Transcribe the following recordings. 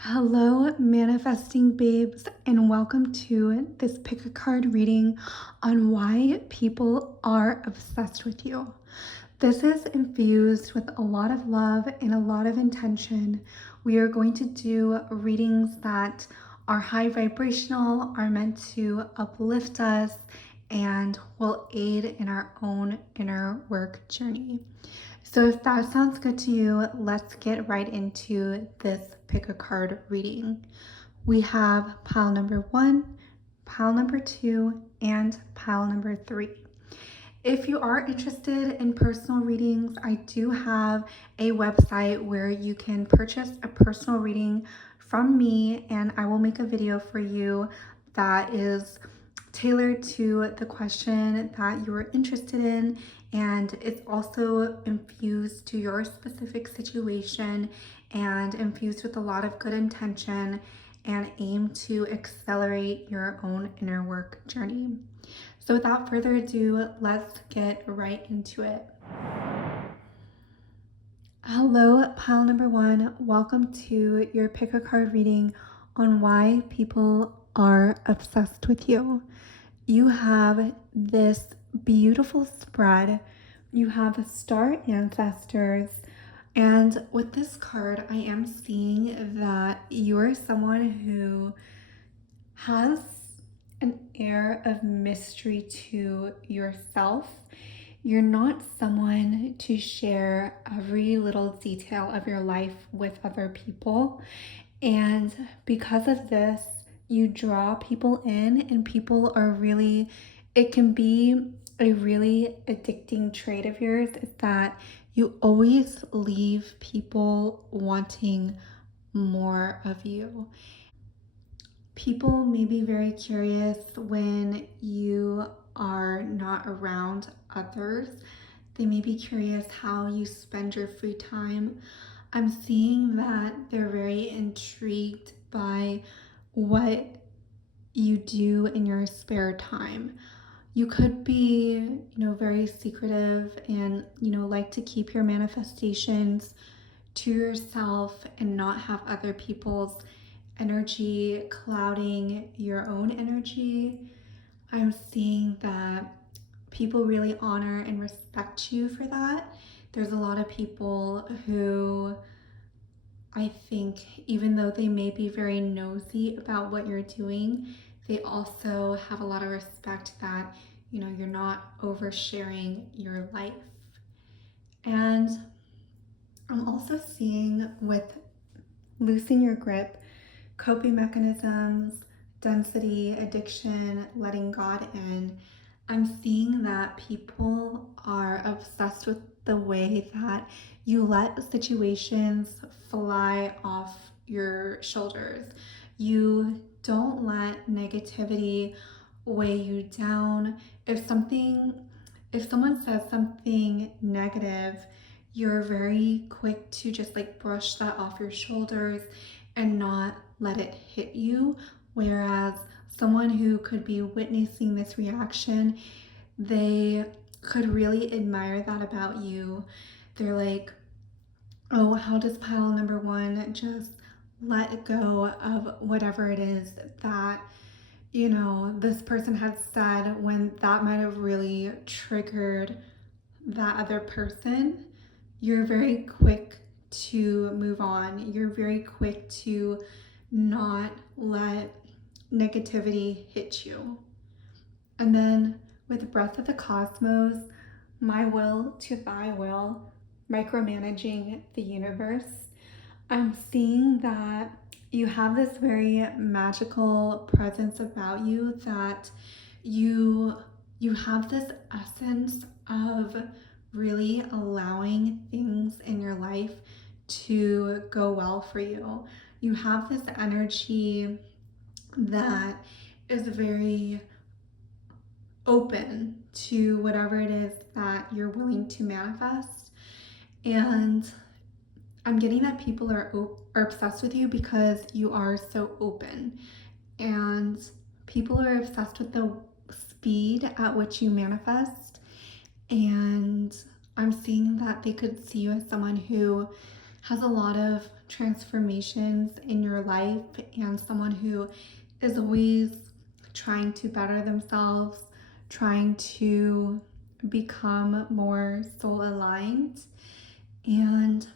Hello, manifesting babes, and welcome to this pick a card reading on why people are obsessed with you. This is infused with a lot of love and a lot of intention. We are going to do readings that are high vibrational, are meant to uplift us, and will aid in our own inner work journey. So if that sounds good to you, let's get right into this pick a card reading. We have pile number 1, pile number 2, and pile number 3. If you are interested in personal readings, I do have a website where you can purchase a personal reading from me, and I will make a video for you that is tailored to the question that you're interested in, and it's also infused to your specific situation and infused with a lot of good intention and aim to accelerate your own inner work journey. So without further ado, let's get right into it. Hello, pile number 1. Welcome to your pick a card reading on why people are obsessed with you. You have this beautiful spread. You have the star ancestors. And with this card, I am seeing that you're someone who has an air of mystery to yourself. You're not someone to share every little detail of your life with other people. And because of this, you draw people in, and people are really, it can be a really addicting trait of yours is that you always leave people wanting more of you. People may be very curious when you are not around others. They may be curious how you spend your free time. I'm seeing that they're very intrigued by what you do in your spare time. You could be, very secretive and, like to keep your manifestations to yourself and not have other people's energy clouding your own energy. I'm seeing that people really honor and respect you for that. There's a lot of people who I think, even though they may be very nosy about what you're doing, they also have a lot of respect that, you're not oversharing your life. And I'm also seeing with loosen your grip, coping mechanisms, density, addiction, letting God in, I'm seeing that people are obsessed with the way that you let situations fly off your shoulders. You don't let negativity weigh you down. If someone says something negative, you're very quick to just like brush that off your shoulders and not let it hit you. Whereas someone who could be witnessing this reaction, they could really admire that about you. They're like, oh, how does pile number 1 just let go of whatever it is that, this person had said when that might have really triggered that other person. You're very quick to move on. You're very quick to not let negativity hit you. And then with Breath of the Cosmos, my will to thy will, micromanaging the universe, I'm seeing that you have this very magical presence about you, that you have this essence of really allowing things in your life to go well for you. You have this energy that is very open to whatever it is that you're willing to manifest. And I'm getting that people are obsessed with you because you are so open. And people are obsessed with the speed at which you manifest. And I'm seeing that they could see you as someone who has a lot of transformations in your life and someone who is always trying to better themselves, trying to become more soul aligned. And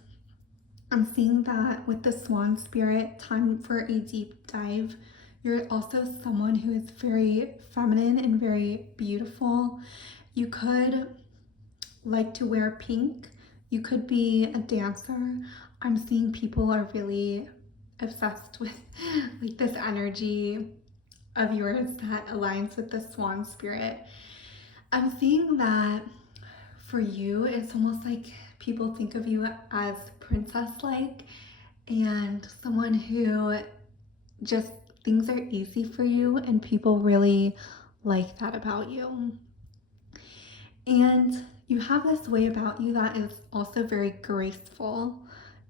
I'm seeing that with the swan spirit, time for a deep dive. You're also someone who is very feminine and very beautiful. You could like to wear pink. You could be a dancer. I'm seeing people are really obsessed with like this energy of yours that aligns with the swan spirit. I'm seeing that for you, it's almost like people think of you as princess-like and someone who just things are easy for you, and people really like that about you. And you have this way about you that is also very graceful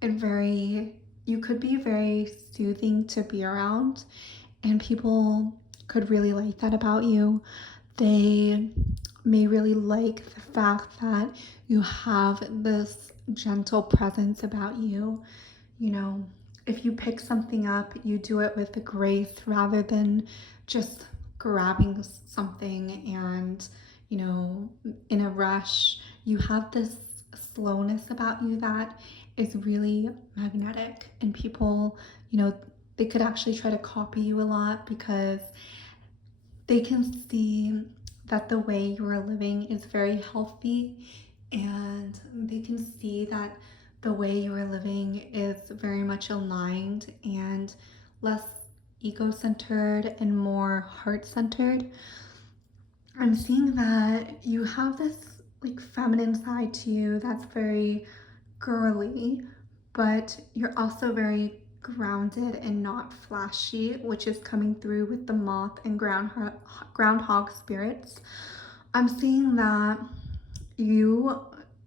and very, you could be very soothing to be around, and people could really like that about you. They may really like the fact that you have this gentle presence about you. You know, if you pick something up, you do it with a grace rather than just grabbing something and, you know, in a rush. You have this slowness about you that is really magnetic, and people, you know, they could actually try to copy you a lot because they can see that the way you are living is very healthy, and they can see that the way you are living is very much aligned and less ego-centered and more heart-centered. I'm seeing that you have this like feminine side to you that's very girly, but you're also very grounded and not flashy, which is coming through with the moth and groundhog spirits. I'm seeing that you,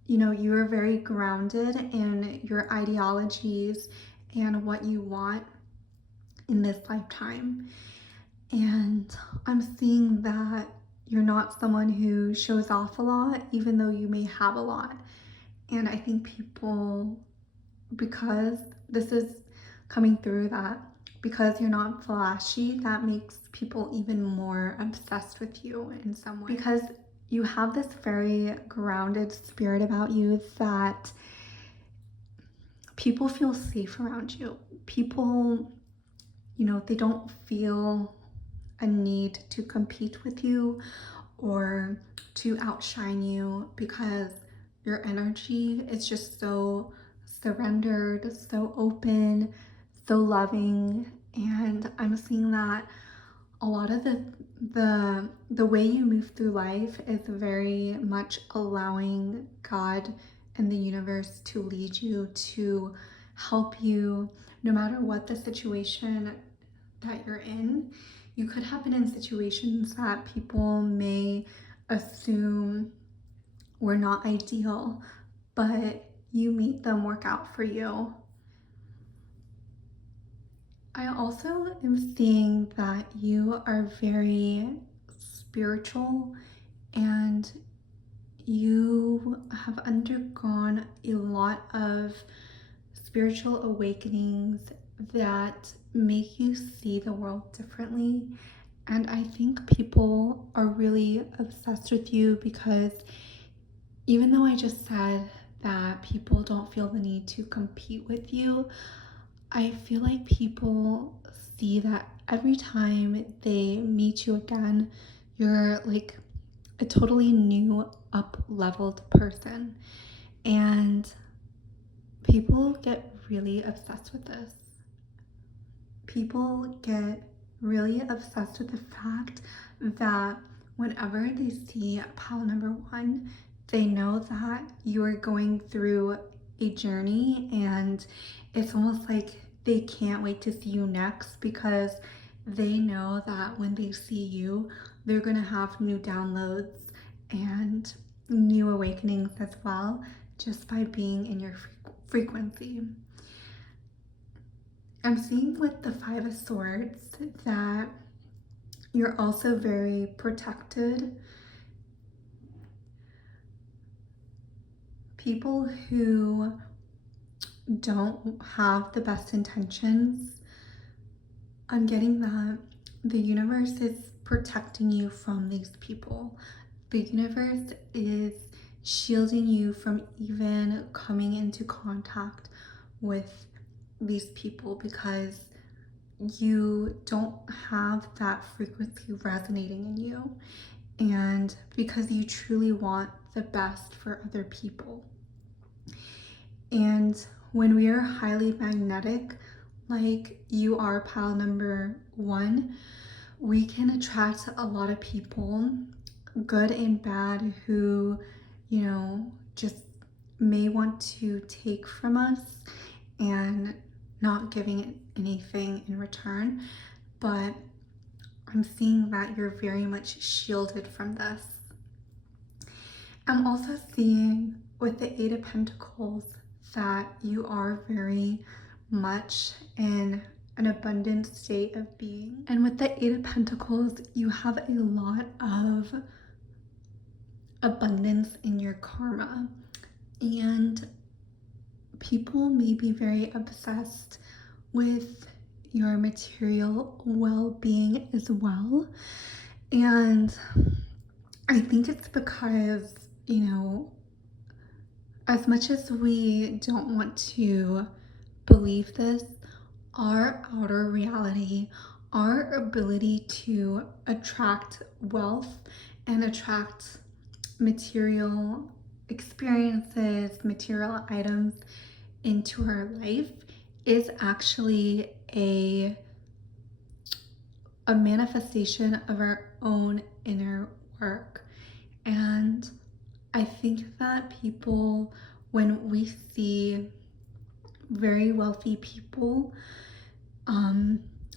you know, you are very grounded in your ideologies and what you want in this lifetime. And I'm seeing that you're not someone who shows off a lot, even though you may have a lot. And I think people, because this is coming through, that because you're not flashy, that makes people even more obsessed with you in some way. Because you have this very grounded spirit about you that people feel safe around you. People, you know, they don't feel a need to compete with you or to outshine you, because your energy is just so surrendered, so open, so loving. And I'm seeing that a lot of the way you move through life is very much allowing God and the universe to lead you, to help you no matter what the situation that you're in. You could have been in situations that people may assume were not ideal, but you made them work out for you. I also am seeing that you are very spiritual, and you have undergone a lot of spiritual awakenings that make you see the world differently. And I think people are really obsessed with you because even though I just said that people don't feel the need to compete with you, I feel like people see that every time they meet you again, you're like a totally new, up-leveled person. And people get really obsessed with this. People get really obsessed with the fact that whenever they see pile number one, they know that you're going through a journey, and it's almost like they can't wait to see you next, because they know that when they see you, they're going to have new downloads and new awakenings as well, just by being in your frequency. I'm seeing with the Five of Swords that you're also very protected. People who don't have the best intentions, I'm getting that the universe is protecting you from these people. The universe is shielding you from even coming into contact with these people because you don't have that frequency resonating in you, and because you truly want the best for other people. And when we are highly magnetic, like you are, pile number 1, we can attract a lot of people, good and bad, who, just may want to take from us and not giving anything in return. But I'm seeing that you're very much shielded from this. I'm also seeing with the Eight of Pentacles that you are very much in an abundant state of being. And with the Eight of Pentacles, you have a lot of abundance in your karma. And people may be very obsessed with your material well-being as well. And I think it's because, as much as we don't want to believe this, our outer reality, our ability to attract wealth and attract material experiences, material items into our life is actually a manifestation of our own inner work. And I think that people, when we see very wealthy people,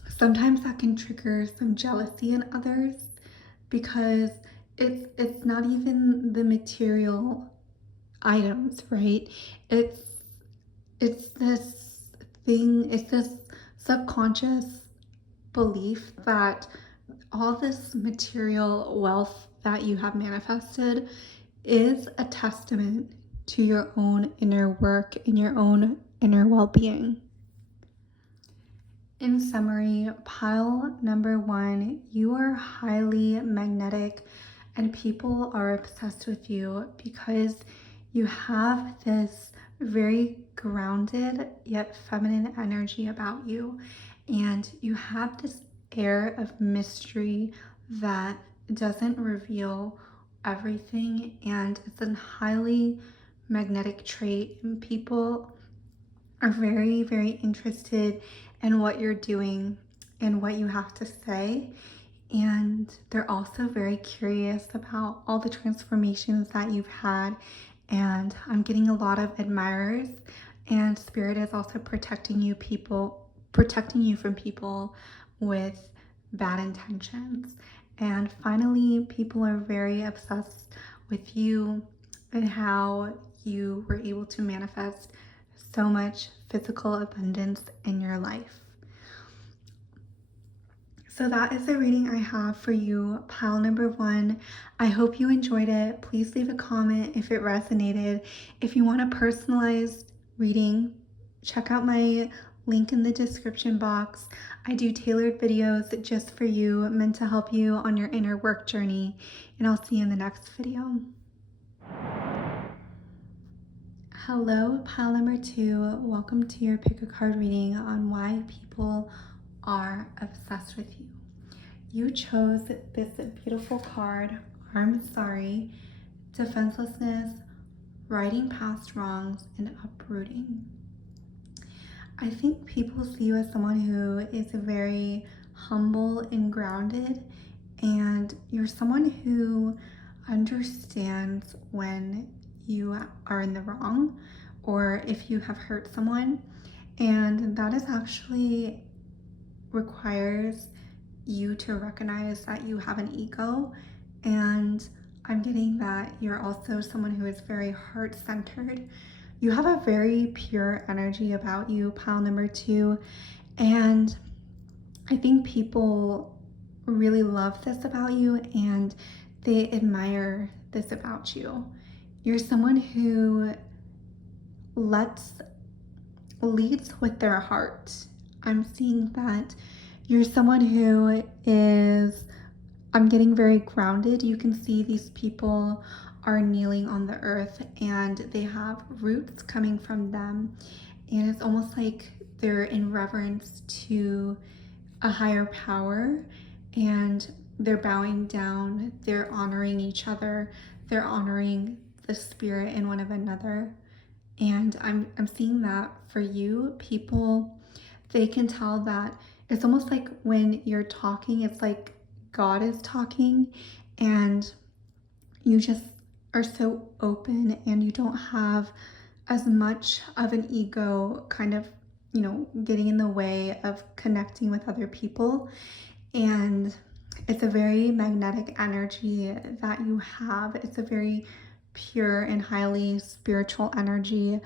sometimes that can trigger some jealousy in others, because it's not even the material items, right? It's this thing, it's this subconscious belief that all this material wealth that you have manifested is a testament to your own inner work and your own inner well-being. In summary, pile number 1, you are highly magnetic and people are obsessed with you because you have this very grounded yet feminine energy about you, and you have this air of mystery that doesn't reveal everything, and it's a highly magnetic trait, and people are very, very interested in what you're doing and what you have to say. And they're also very curious about all the transformations that you've had. And I'm getting a lot of admirers, and Spirit is also protecting you from people with bad intentions. And finally, people are very obsessed with you and how you were able to manifest so much physical abundance in your life. So that is the reading I have for you, pile number 1. I hope you enjoyed it. Please leave a comment if it resonated. If you want a personalized reading, check out my link in the description box. I do tailored videos just for you, meant to help you on your inner work journey. And I'll see you in the next video. Hello, pile number 2. Welcome to your pick a card reading on why people are obsessed with you. You chose this beautiful card, I'm sorry, defenselessness, righting past wrongs, and uprooting. I think people see you as someone who is very humble and grounded, and you're someone who understands when you are in the wrong or if you have hurt someone, and that is actually requires you to recognize that you have an ego. And I'm getting that you're also someone who is very heart-centered. You have a very pure energy about you, pile number 2, and I think people really love this about you and they admire this about you. You're someone who lets leads with their heart. I'm seeing that you're someone who is, I'm getting very grounded. You can see these people are kneeling on the earth and they have roots coming from them. And it's almost like they're in reverence to a higher power, and they're bowing down, they're honoring each other, they're honoring the spirit in one of another. And I'm seeing that for you, people, they can tell that it's almost like when you're talking, it's like God is talking, and you just are so open and you don't have as much of an ego kind of, getting in the way of connecting with other people. And it's a very magnetic energy that you have. It's a very pure and highly spiritual energy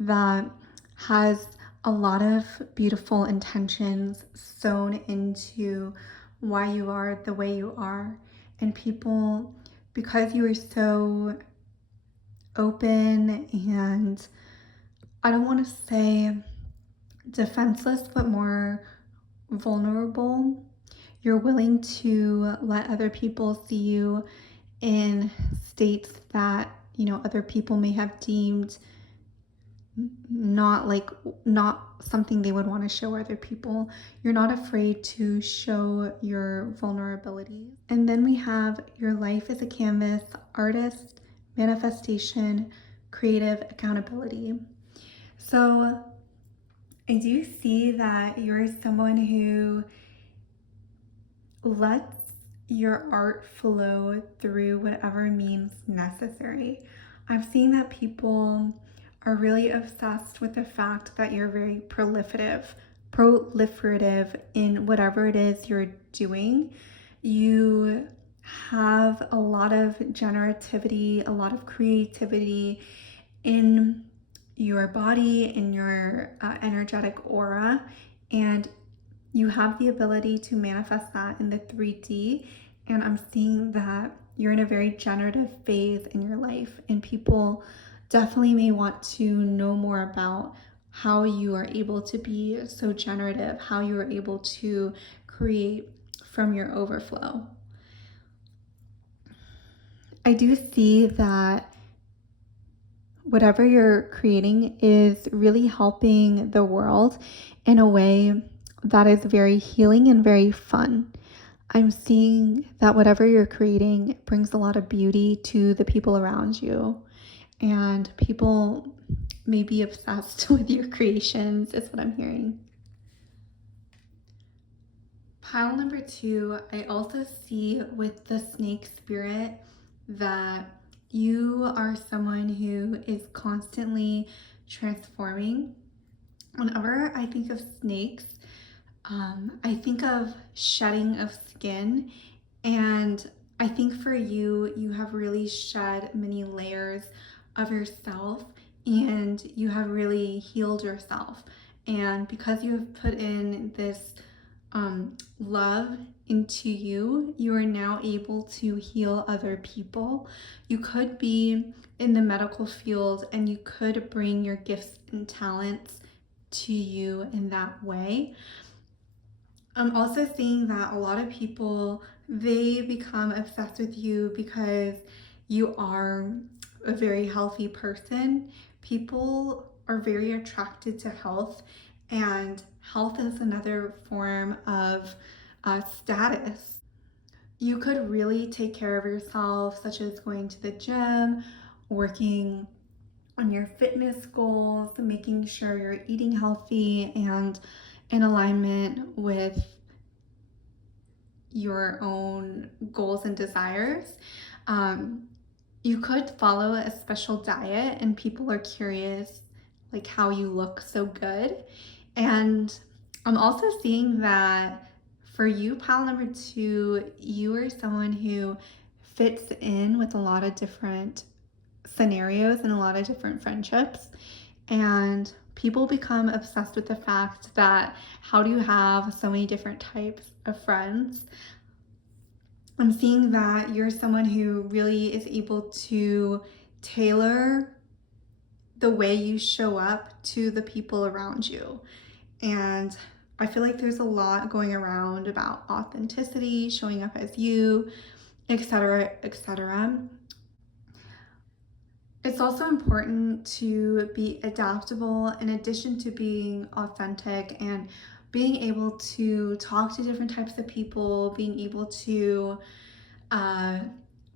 that has a lot of beautiful intentions sewn into why you are the way you are. And people, because you are so open and, I don't want to say defenseless, but more vulnerable, you're willing to let other people see you in states that, other people may have deemed not something they would want to show other people. You're not afraid to show your vulnerabilities. And then we have your life as a canvas, artist, manifestation, creative accountability. So I do see that you're someone who lets your art flow through whatever means necessary. I've seen that people are really obsessed with the fact that you're very proliferative in whatever it is you're doing. You have a lot of generativity, a lot of creativity in your body, in your energetic aura, and you have the ability to manifest that in the 3D. And I'm seeing that you're in a very generative phase in your life, and people definitely may want to know more about how you are able to be so generative, how you are able to create from your overflow. I do see that whatever you're creating is really helping the world in a way that is very healing and very fun. I'm seeing that whatever you're creating brings a lot of beauty to the people around you, and people may be obsessed with your creations, is what I'm hearing. Pile number 2, I also see with the snake spirit that you are someone who is constantly transforming. Whenever I think of snakes, I think of shedding of skin, and I think for you, you have really shed many layers of yourself, and you have really healed yourself. And because you have put in this love into you, you are now able to heal other people. You could be in the medical field and you could bring your gifts and talents to you in that way. I'm also seeing that a lot of people, they become obsessed with you because you are a very healthy person. People are very attracted to health, and health is another form of status. You could really take care of yourself, such as going to the gym, working on your fitness goals, making sure you're eating healthy and in alignment with your own goals and desires. You could follow a special diet, and people are curious like how you look so good. And I'm also seeing that for you, pile number 2, you are someone who fits in with a lot of different scenarios and a lot of different friendships. And people become obsessed with the fact that how do you have so many different types of friends? I'm seeing that you're someone who really is able to tailor the way you show up to the people around you. And I feel like there's a lot going around about authenticity, showing up as you, etc., etc. It's also important to be adaptable in addition to being authentic and being able to talk to different types of people, being able to uh,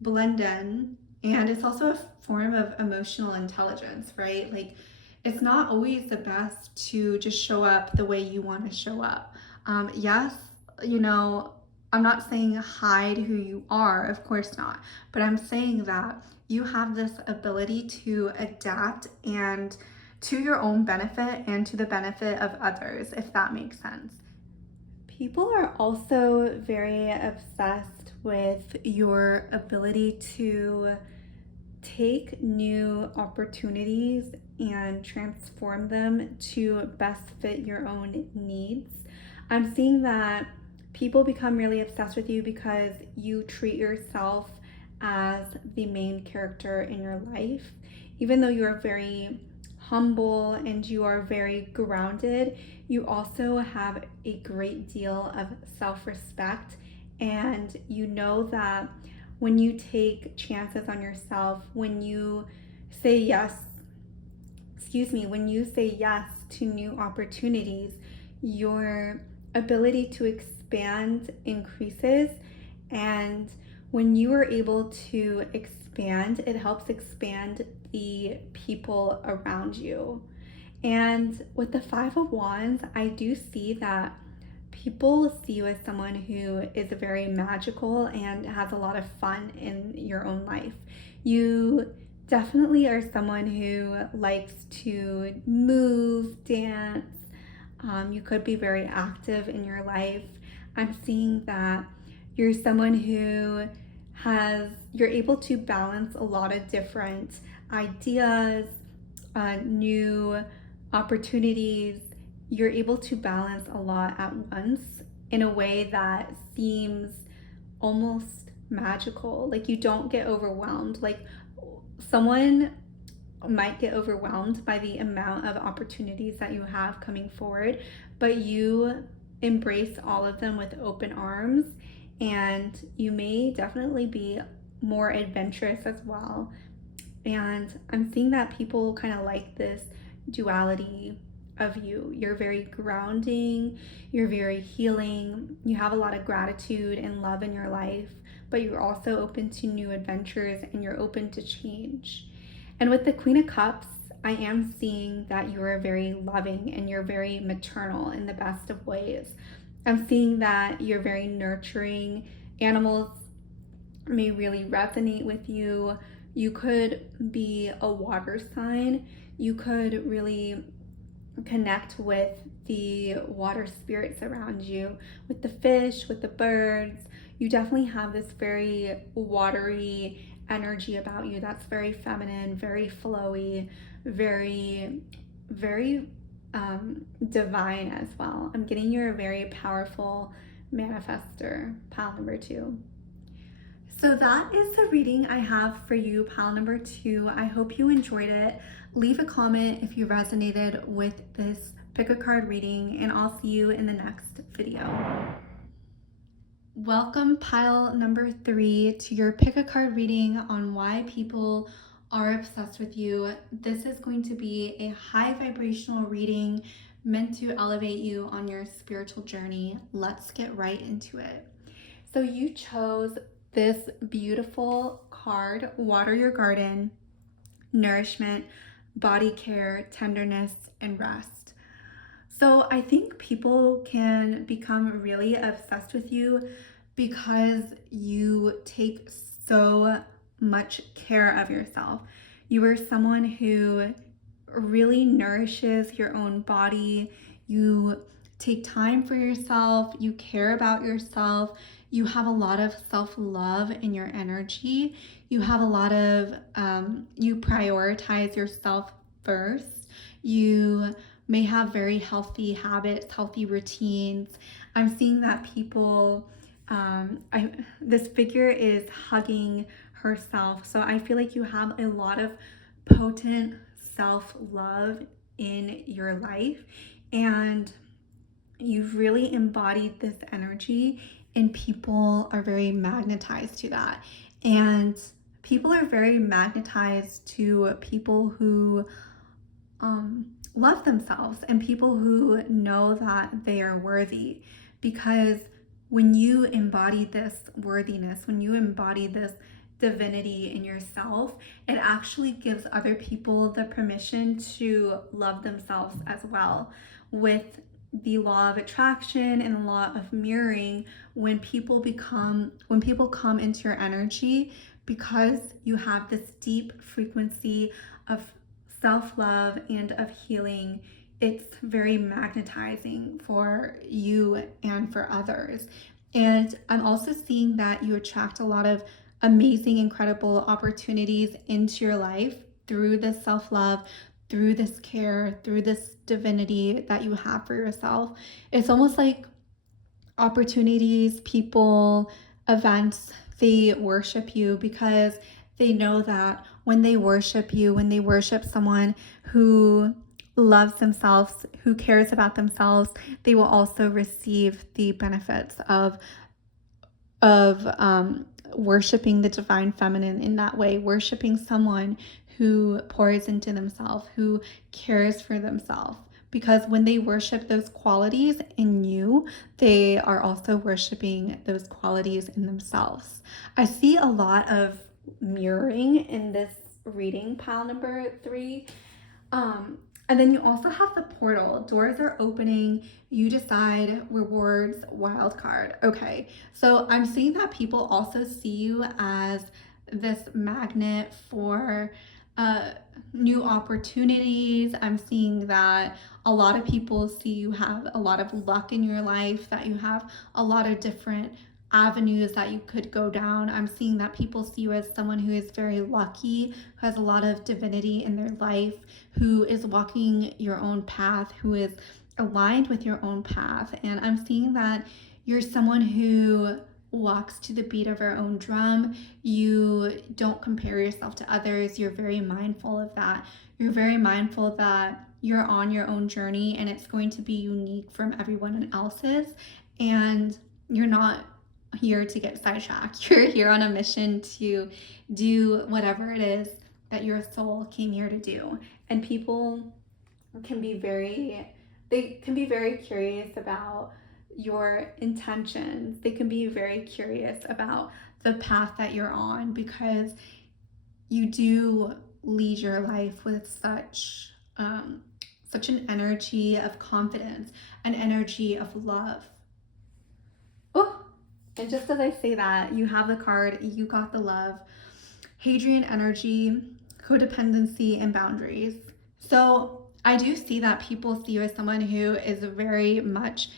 blend in. And it's also a form of emotional intelligence, right? Like, it's not always the best to just show up the way you want to show up. Yes, you know, I'm not saying hide who you are, of course not, but I'm saying that you have this ability to adapt and to your own benefit and to the benefit of others, if that makes sense. People are also very obsessed with your ability to take new opportunities and transform them to best fit your own needs. I'm seeing that people become really obsessed with you because you treat yourself as the main character in your life. Even though you are very humble and you are very grounded, you also have a great deal of self-respect, and you know that when you take chances on yourself, when you say yes, when you say yes to new opportunities, your ability to expand increases. And when you are able to expand, it helps expand the people around you. And with the Five of Wands, I do see that people see you as someone who is very magical and has a lot of fun in your own life. You definitely are someone who likes to move, dance. You could be very active in your life. I'm seeing that you're someone who you're able to balance a lot of different ideas, new opportunities. You're able to balance a lot at once in a way that seems almost magical. Like, you don't get overwhelmed. Like, someone might get overwhelmed by the amount of opportunities that you have coming forward, but you embrace all of them with open arms, and you may definitely be more adventurous as well. And I'm seeing that people kind of like this duality of you. You're very grounding, you're very healing, you have a lot of gratitude and love in your life, but you're also open to new adventures and you're open to change. And with the Queen of Cups, I am seeing that you are very loving and you're very maternal in the best of ways. I'm seeing that you're very nurturing. Animals may really resonate with you. You could be a water sign. You could really connect with the water spirits around you, with the fish, with the birds. You definitely have this very watery energy about you that's very feminine, very flowy, very, very divine as well. I'm getting you're a very powerful manifester, pile number 2. So that is the reading I have for you, pile number 2. I hope you enjoyed it. Leave a comment if you resonated with this pick a card reading, and I'll see you in the next video. Welcome, pile number 3, to your pick a card reading on why people are obsessed with you. This is going to be a high vibrational reading meant to elevate you on your spiritual journey. Let's get right into it. So you chose this beautiful card, Water Your Garden, Nourishment, Body Care, Tenderness, and Rest. So I think people can become really obsessed with you because you take so much care of yourself. You are someone who really nourishes your own body. You take time for yourself. You care about yourself. You have a lot of self-love in your energy. You have a lot of, you prioritize yourself first. You may have very healthy habits, healthy routines. I'm seeing that people, this figure is hugging herself. So I feel like you have a lot of potent self-love in your life, and you've really embodied this energy, and people are very magnetized to that. And people are very magnetized to people who love themselves and people who know that they are worthy. Because when you embody this worthiness, when you embody this divinity in yourself, it actually gives other people the permission to love themselves as well. With the law of attraction and the law of mirroring, when people come into your energy, because you have this deep frequency of self-love and of healing, it's very magnetizing for you and for others. And I'm also seeing that you attract a lot of amazing, incredible opportunities into your life through this self-love, through this care, through this divinity that you have for yourself. It's almost like opportunities, people, events, they worship you because they know that when they worship you, when they worship someone who loves themselves, who cares about themselves, they will also receive the benefits of worshiping the divine feminine in that way, worshiping someone who pours into themselves, who cares for themselves. Because when they worship those qualities in you, they are also worshiping those qualities in themselves. I see a lot of mirroring in this reading, pile number 3. Um, and then you also have the portal. Doors are opening. You decide, rewards, wild card. Okay, so I'm seeing that people also see you as this magnet for new opportunities. I'm seeing that a lot of people see you have a lot of luck in your life, that you have a lot of different avenues that you could go down. I'm seeing that people see you as someone who is very lucky, who has a lot of divinity in their life, who is walking your own path, who is aligned with your own path. And I'm seeing that you're someone who walks to the beat of your own drum. You don't compare yourself to others. You're very mindful of that. You're very mindful that you're on your own journey and it's going to be unique from everyone else's. And you're not here to get sidetracked. You're here on a mission to do whatever it is that your soul came here to do. And people can be very curious about your intentions. They can be very curious about the path that you're on, because you do lead your life with such an energy of confidence, an energy of love. Oh, and just as I say that, you have the card, you got the love, Hadrian energy, codependency, and boundaries. So I do see that people see you as someone who is very much,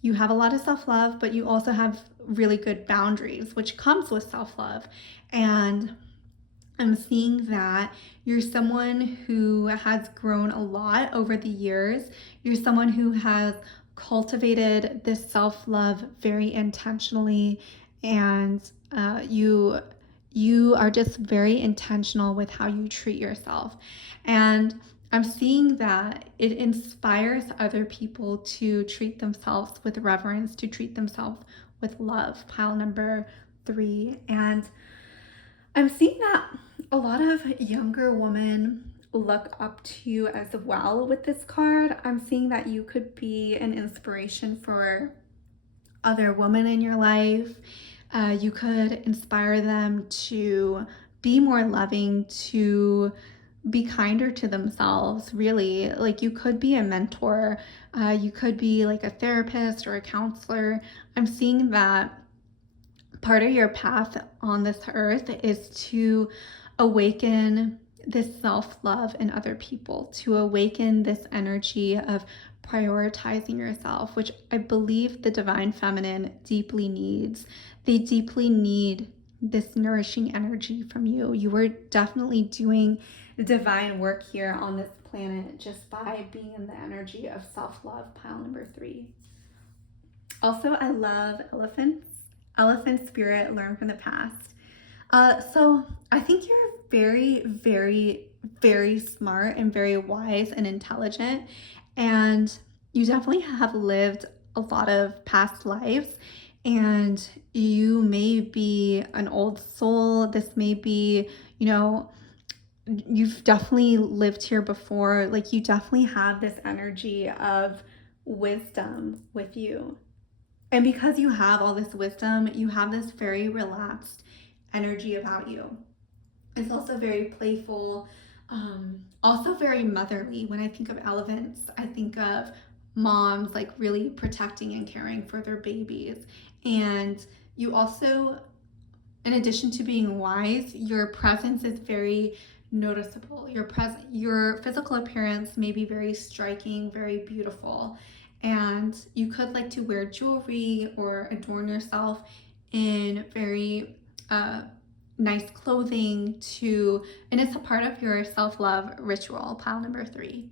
you have a lot of self-love, but you also have really good boundaries, which comes with self-love. And I'm seeing that you're someone who has grown a lot over the years. You're someone who has cultivated this self-love very intentionally, and you are just very intentional with how you treat yourself. And I'm seeing that it inspires other people to treat themselves with reverence, to treat themselves with love, pile number 3. And I'm seeing that a lot of younger women look up to you as well with this card. I'm seeing that you could be an inspiration for other women in your life. You could inspire them to be more loving, to be kinder to themselves, really. Like, you could be a mentor. You could be like a therapist or a counselor. I'm seeing that part of your path on this earth is to awaken this self-love in other people, to awaken this energy of prioritizing yourself, which I believe the divine feminine deeply needs. They deeply need this nourishing energy from you. You are definitely doing divine work here on this planet just by being in the energy of self-love, pile number 3. Also, I love elephants. Elephant spirit, learn from the past. So I think you're very, very, very smart and very wise and intelligent. And you definitely have lived a lot of past lives. And you may be an old soul. This may be, you know, you've definitely lived here before. Like, you definitely have this energy of wisdom with you. And because you have all this wisdom, you have this very relaxed energy about you. It's also very playful, also very motherly. When I think of elephants, I think of moms like really protecting and caring for their babies. And you also, in addition to being wise, your presence is very noticeable. Your physical appearance may be very striking, very beautiful, and you could like to wear jewelry or adorn yourself in very nice clothing and it's a part of your self-love ritual, pile number 3.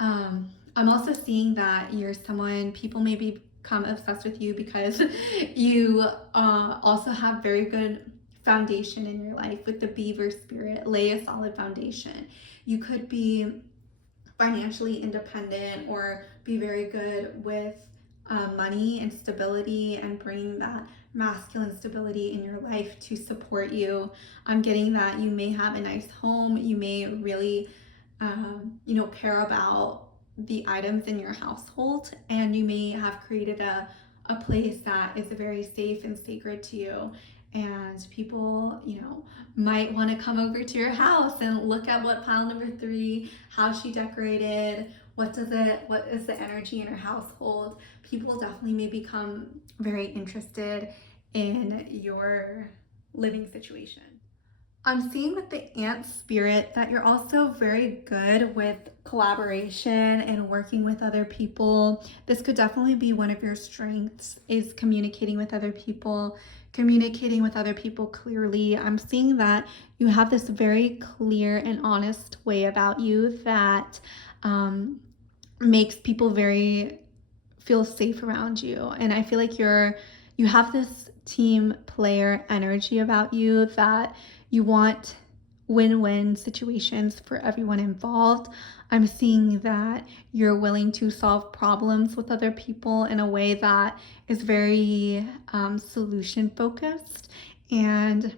I'm also seeing that you're someone people may become obsessed with you because you also have very good foundation in your life with the beaver spirit. Lay a solid foundation. You could be financially independent or be very good with money and stability and bringing that masculine stability in your life to support you. I'm getting that you may have a nice home. You may really, care about the items in your household, and you may have created a place that is very safe and sacred to you. And people, might want to come over to your house and look at what pile number 3, how she decorated, what is the energy in her household. People definitely may become very interested in your living situation. I'm seeing with the ant spirit that you're also very good with collaboration and working with other people. This could definitely be one of your strengths, is communicating with other people, clearly. I'm seeing that you have this very clear and honest way about you that makes people very feel safe around you. And I feel like you have this team player energy about you that you want win-win situations for everyone involved. I'm seeing that you're willing to solve problems with other people in a way that is very solution focused. And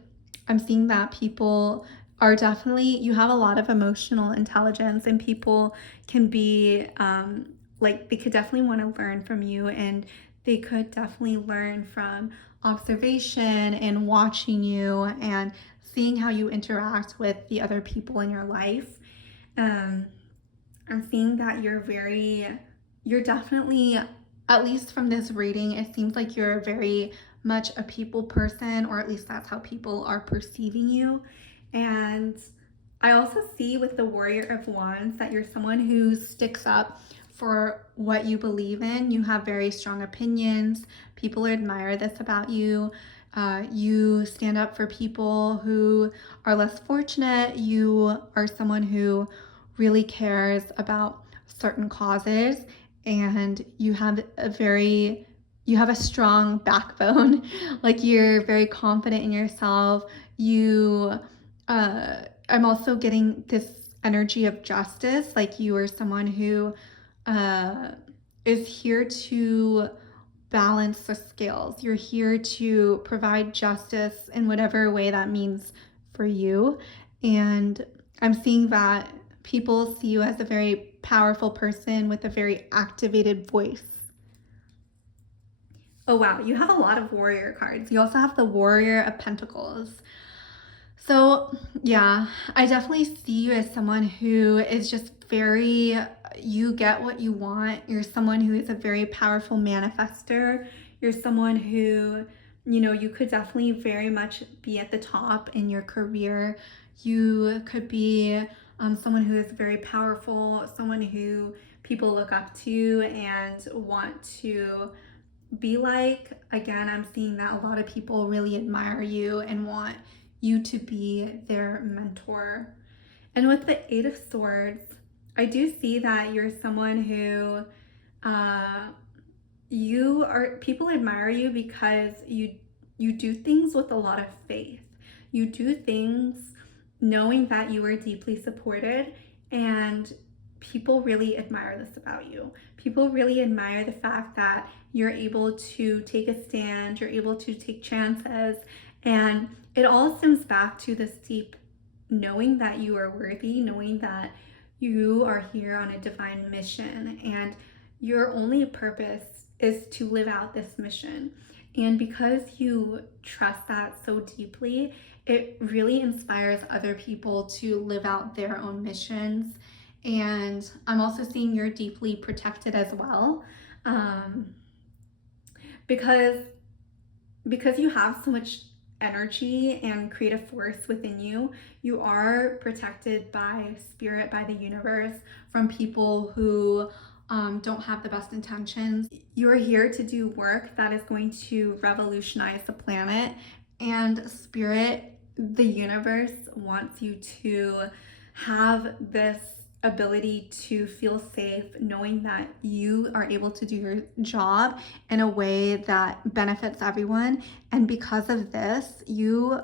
I'm seeing that people are definitely, you have a lot of emotional intelligence, and people can be they could definitely want to learn from you, and they could definitely learn from observation and watching you and seeing how you interact with the other people in your life. Um, I'm seeing that you're definitely, at least from this reading, it seems like you're very much a people person, or at least that's how people are perceiving you. And I also see with the Warrior of Wands that you're someone who sticks up for what you believe in. You have very strong opinions. People admire this about you. You stand up for people who are less fortunate. You are someone who really cares about certain causes, and you have a strong backbone. Like, you're very confident in yourself. I'm also getting this energy of justice. Like, you are someone who uh, is here to balance the scales. You're here to provide justice in whatever way that means for you. And I'm seeing that people see you as a very powerful person with a very activated voice. Oh wow, you have a lot of warrior cards. You also have the Warrior of Pentacles. So, yeah, I definitely see you as someone who is just you get what you want. You're someone who is a very powerful manifester. You're someone who, you could definitely very much be at the top in your career. You could be someone who is very powerful, someone who people look up to and want to be like. Again, I'm seeing that a lot of people really admire you and want you to be their mentor. And with the Eight of Swords, I do see that you're someone who people admire you because you do things with a lot of faith. You do things knowing that you are deeply supported, and people really admire this about you. People really admire the fact that you're able to take a stand, you're able to take chances, and it all stems back to this deep knowing that you are worthy, knowing that you are here on a divine mission, and your only purpose is to live out this mission. And because you trust that so deeply, it really inspires other people to live out their own missions. And I'm also seeing you're deeply protected as well, because you have so much energy and creative force within you. You are protected by spirit, by the universe, from people who don't have the best intentions. You're here to do work that is going to revolutionize the planet, and spirit, the universe, wants you to have this ability to feel safe knowing that you are able to do your job in a way that benefits everyone. And because of this, you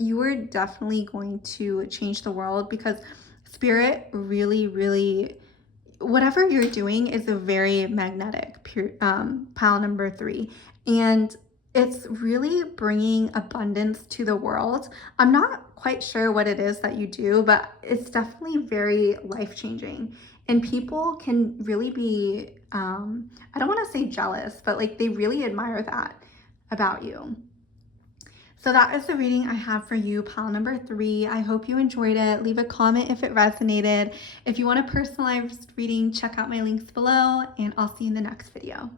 are definitely going to change the world, because spirit really, whatever you're doing is a very magnetic, pile number 3, and it's really bringing abundance to the world. I'm not quite sure what it is that you do, but it's definitely very life-changing, and people can really be, I don't want to say jealous, but like they really admire that about you. So that is the reading I have for you, pile number 3. I hope you enjoyed it. Leave a comment if it resonated. If you want a personalized reading, check out my links below, and I'll see you in the next video.